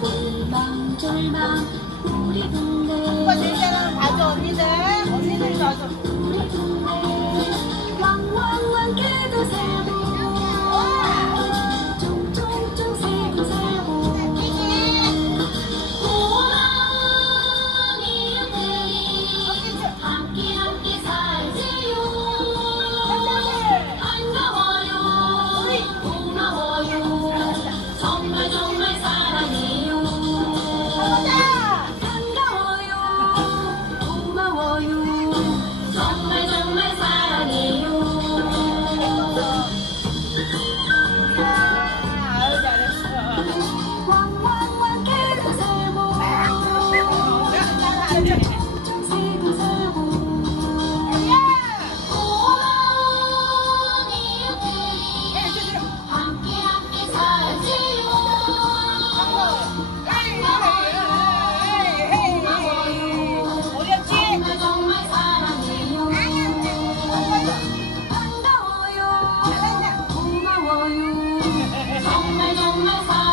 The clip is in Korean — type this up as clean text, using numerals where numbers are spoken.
꿀망졸망 우리 동네 오빠 제자는 봐줘 언니들. 언니들 봐줘. 우리 동네 왕왕왕 개도 살고 쫑쫑쫑 새도 살고 고마운 이웃들이 함께 함께 살지요. 반가워요 고마워요 정말 정말 사랑해요. 반가워요 고마워요 정말 정말 사랑해요. 아유 잘했어. 왕왕왕 개도 살고 쫑쫑쫑 새도 살고 고마운 이웃들이 함께 함께 살지요. 어렵지? 정말 정말 사랑해요. 반가워요 고마워요 정말 정말 사랑해요.